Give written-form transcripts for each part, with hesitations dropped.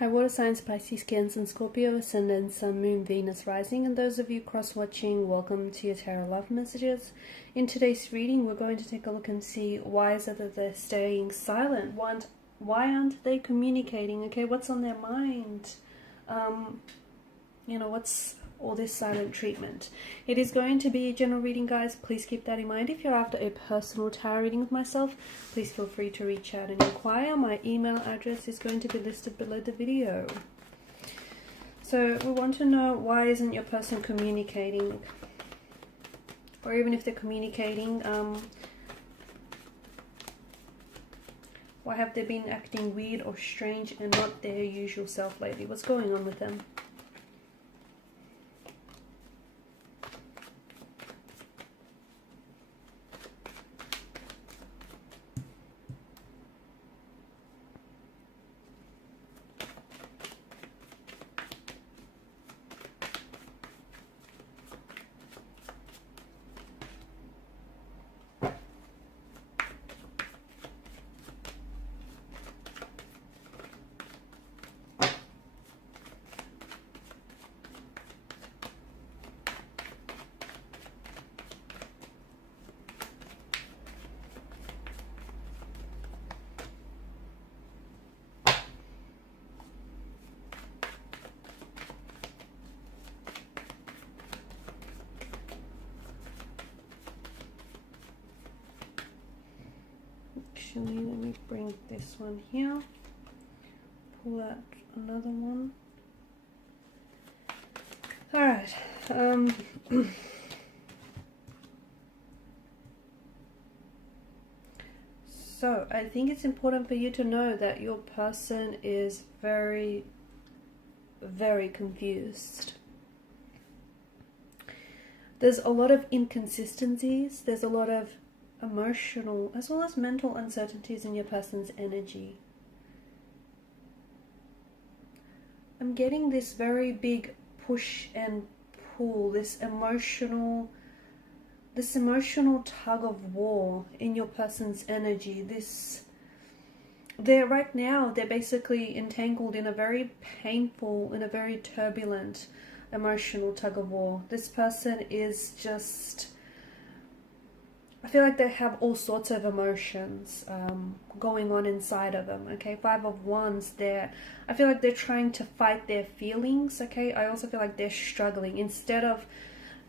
Hi, water signs, Pisces, Cancer, and Scorpio, Ascendant, Sun, Moon, Venus, Rising, and those of you cross-watching, welcome to your Tarot Love Messages. In today's reading, we're going to take a look and see why is it that they're staying silent? Why aren't they communicating? Okay, what's on their mind? What's all this silent treatment? It is going to be a general reading, guys. Please keep that in mind. If you're after a personal tarot reading with myself, please feel free to reach out and inquire. My email address is going to be listed below the video. So we want to know, why isn't your person communicating? Or even if they're communicating, why have they been acting weird or strange and not their usual self lately? What's going on with them? Actually, let me bring this one here, pull out another one. Alright, so I think it's important for you to know that your person is very, very confused. There's a lot of inconsistencies, there's a lot of emotional as well as mental uncertainties in your person's energy. I'm getting this very big push and pull, this emotional tug of war in your person's energy. They're right now, they're basically entangled in a very painful, in a very turbulent emotional tug of war. This person is just, I feel like they have all sorts of emotions going on inside of them, okay? Five of Wands, I feel like they're trying to fight their feelings, okay? I also feel like they're struggling instead of,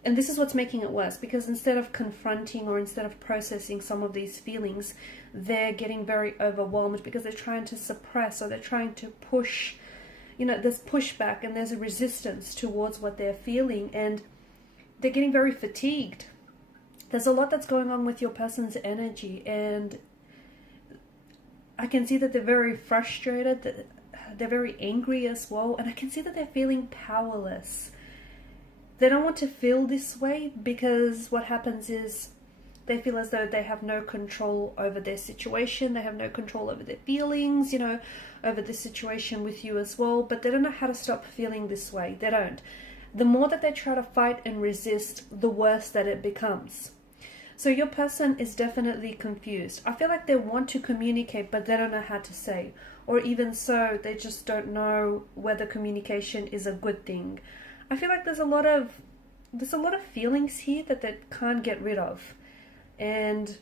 and this is what's making it worse, because instead of confronting or instead of processing some of these feelings, they're getting very overwhelmed because they're trying to suppress, or they're trying to push, there's pushback and there's a resistance towards what they're feeling, and they're getting very fatigued. There's a lot that's going on with your person's energy, and I can see that they're very frustrated, that they're very angry as well, and I can see that they're feeling powerless. They don't want to feel this way because what happens is they feel as though they have no control over their situation, they have no control over their feelings, over the situation with you as well, but they don't know how to stop feeling this way. They don't. The more that they try to fight and resist, the worse that it becomes. So your person is definitely confused. I feel like they want to communicate, but they don't know how to say. Or even so, they just don't know whether communication is a good thing. I feel like there's a lot of feelings here that they can't get rid of. And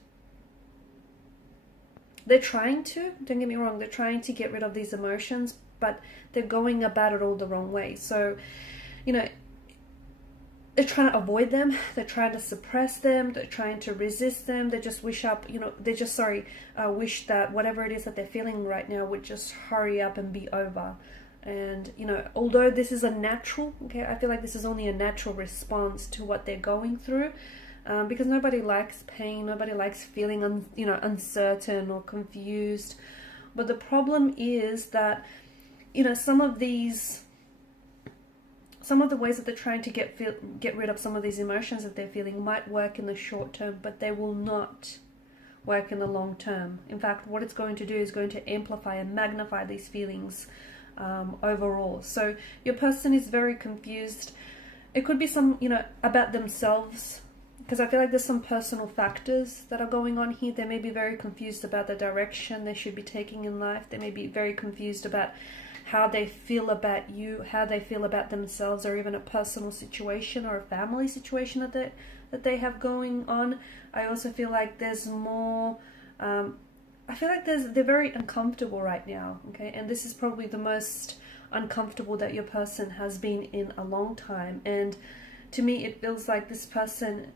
they're trying to, don't get me wrong, they're trying to get rid of these emotions, but they're going about it all the wrong way. So, they're trying to avoid them, they're trying to suppress them, they're trying to resist them, they just wish that whatever it is that they're feeling right now would just hurry up and be over. And, although this is a natural, okay, I feel like this is only a natural response to what they're going through, because nobody likes pain, nobody likes feeling, uncertain or confused. But the problem is that, some of the ways that they're trying to get rid of some of these emotions that they're feeling might work in the short term, but they will not work in the long term. In fact, what it's going to do is going to amplify and magnify these feelings overall. So your person is very confused. It could be some, about themselves, because I feel like there's some personal factors that are going on here. They may be very confused about the direction they should be taking in life. They may be very confused about how they feel about you, how they feel about themselves, or even a personal situation or a family situation that they have going on. I also feel like there's more, I feel like they're very uncomfortable right now, okay? And this is probably the most uncomfortable that your person has been in a long time. And to me, it feels like this person,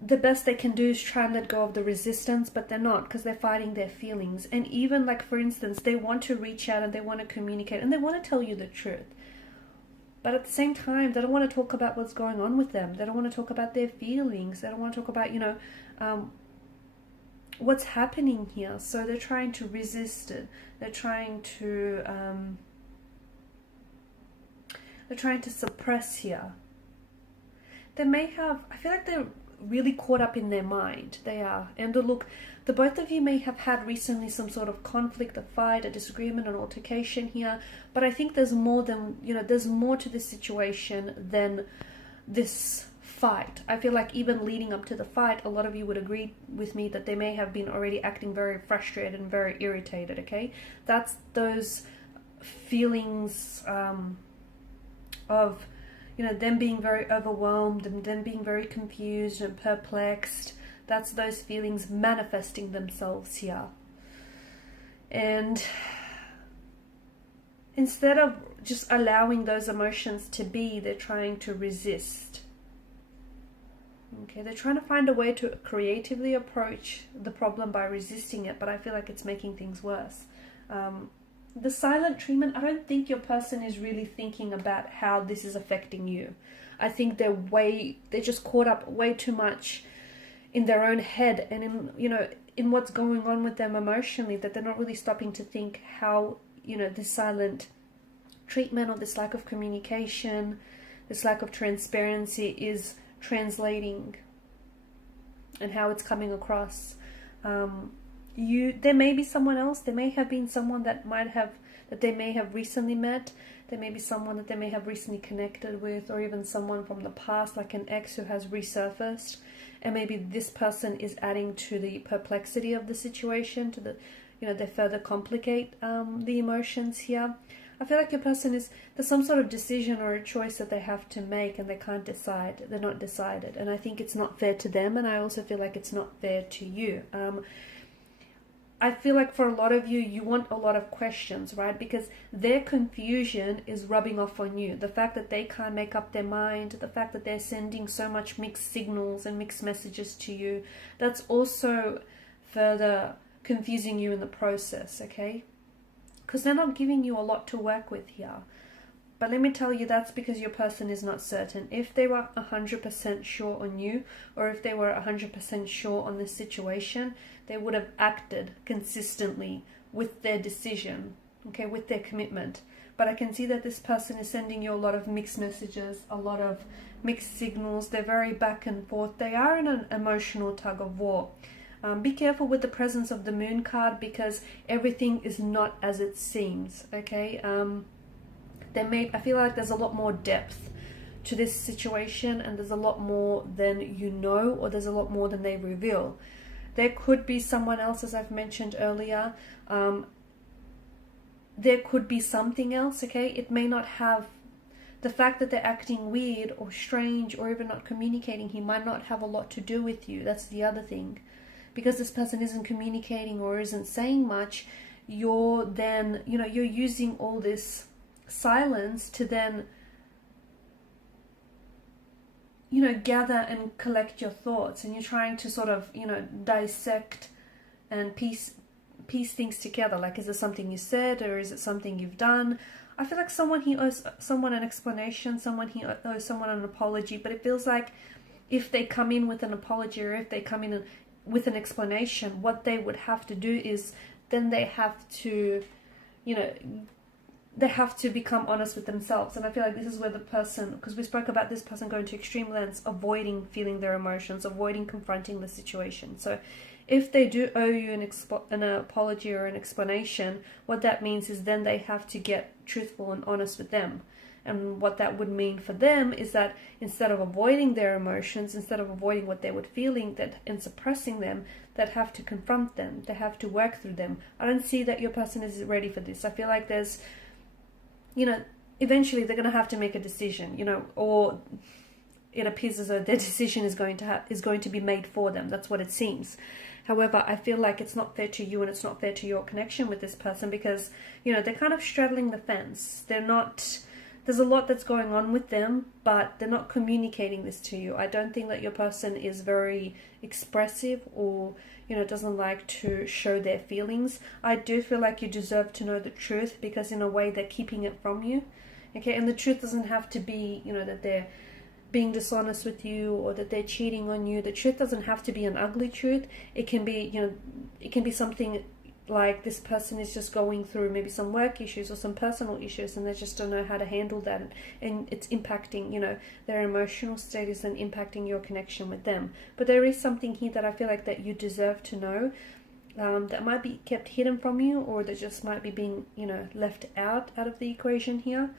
the best they can do is try and let go of the resistance, but they're not, because they're fighting their feelings. And even like, for instance, they want to reach out and they want to communicate and they want to tell you the truth. But at the same time, they don't want to talk about what's going on with them. They don't want to talk about their feelings. They don't want to talk about, what's happening here. So they're trying to resist it. They're trying to suppress here. They may have, I feel like they're really caught up in their mind. They are. And look, the both of you may have had recently some sort of conflict, a fight, a disagreement, an altercation here. But I think there's more than, there's more to this situation than this fight. I feel like even leading up to the fight, a lot of you would agree with me that they may have been already acting very frustrated and very irritated, okay? That's those feelings of them being very overwhelmed and them being very confused and perplexed. That's those feelings manifesting themselves here. And instead of just allowing those emotions to be, they're trying to resist. Okay, they're trying to find a way to creatively approach the problem by resisting it, but I feel like it's making things worse. The silent treatment, I don't think your person is really thinking about how this is affecting you. I think they're just caught up way too much in their own head and in what's going on with them emotionally, that they're not really stopping to think how, this silent treatment or this lack of communication, this lack of transparency is translating and how it's coming across. There may be someone else. There may have been someone that they may have recently met. There may be someone that they may have recently connected with, or even someone from the past, like an ex who has resurfaced. And maybe this person is adding to the perplexity of the situation, to the, they further complicate the emotions here. I feel like your person there's some sort of decision or a choice that they have to make and they can't decide. They're not decided. And I think it's not fair to them. And I also feel like it's not fair to you. I feel like for a lot of you, you want a lot of questions, right? Because their confusion is rubbing off on you. The fact that they can't make up their mind, the fact that they're sending so much mixed signals and mixed messages to you, that's also further confusing you in the process, okay? Because they're not giving you a lot to work with here. But let me tell you, that's because your person is not certain. If they were 100% sure on you, or if they were 100% sure on this situation, they would have acted consistently with their decision, okay, with their commitment. But I can see that this person is sending you a lot of mixed messages, a lot of mixed signals. They're very back and forth. They are in an emotional tug of war. Be careful with the presence of the moon card, because everything is not as it seems, okay? I feel like there's a lot more depth to this situation, and there's a lot more than you know, or there's a lot more than they reveal. There could be someone else, as I've mentioned earlier. There could be something else, okay? It may not have, the fact that they're acting weird or strange or even not communicating, he might not have a lot to do with you. That's the other thing. Because this person isn't communicating or isn't saying much, you're then, you're using all this silence to then gather and collect your thoughts, and you're trying to sort of dissect and piece things together. Like, is it something you said, or is it something you've done? I feel like someone he owes someone an explanation, someone he owes someone an apology. But it feels like if they come in with an apology, or if they come in with an explanation, what they would have to do is then they have to they have to become honest with themselves. And I feel like this is where the person, because we spoke about this person going to extreme lengths, avoiding feeling their emotions, avoiding confronting the situation. So if they do owe you an apology or an explanation, what that means is then they have to get truthful and honest with them. And what that would mean for them is that instead of avoiding their emotions, instead of avoiding what they were feeling and suppressing them, they'd have to confront them. They have to work through them. I don't see that your person is ready for this. I feel like there's you know, eventually they're going to have to make a decision, you know, or it appears as though their decision is going to be made for them. That's what it seems. However, I feel like it's not fair to you and it's not fair to your connection with this person because, you know, they're kind of straddling the fence. They're not, there's a lot that's going on with them, but they're not communicating this to you. I don't think that your person is very expressive or, you know, doesn't like to show their feelings. I do feel like you deserve to know the truth because in a way they're keeping it from you. Okay, and the truth doesn't have to be, you know, that they're being dishonest with you or that they're cheating on you. The truth doesn't have to be an ugly truth. It can be, you know, it can be something like this person is just going through maybe some work issues or some personal issues and they just don't know how to handle that, and it's impacting, you know, their emotional status and impacting your connection with them. But there is something here that I feel like that you deserve to know, that might be kept hidden from you, or that just might be being, you know, left out of the equation here.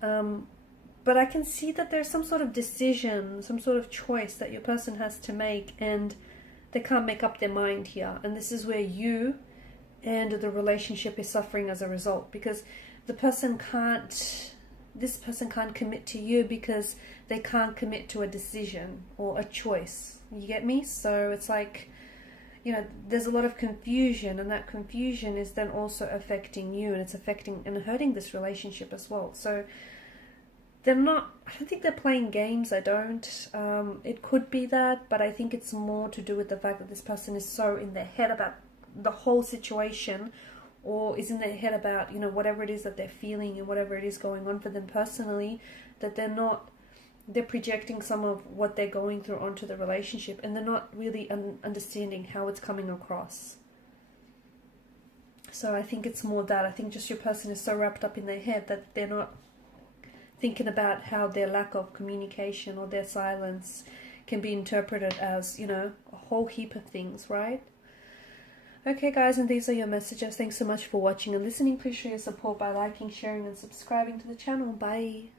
But I can see that there's some sort of decision, some sort of choice that your person has to make, and they can't make up their mind here. And this is where you and the relationship is suffering as a result, because this person can't commit to you because they can't commit to a decision or a choice. You get me? So it's like, you know, there's a lot of confusion, and that confusion is then also affecting you, and it's affecting and hurting this relationship as well. So I don't think they're playing games. I don't. It could be that, but I think it's more to do with the fact that this person is so in their head about the whole situation, or is in their head about, you know, whatever it is that they're feeling and whatever it is going on for them personally, that they're projecting some of what they're going through onto the relationship, and they're not really understanding how it's coming across. So I think it's more that. I think just your person is so wrapped up in their head that they're not thinking about how their lack of communication or their silence can be interpreted as, you know, a whole heap of things, right? Okay, guys, and these are your messages. Thanks so much for watching and listening. Please show your support by liking, sharing, and subscribing to the channel. Bye.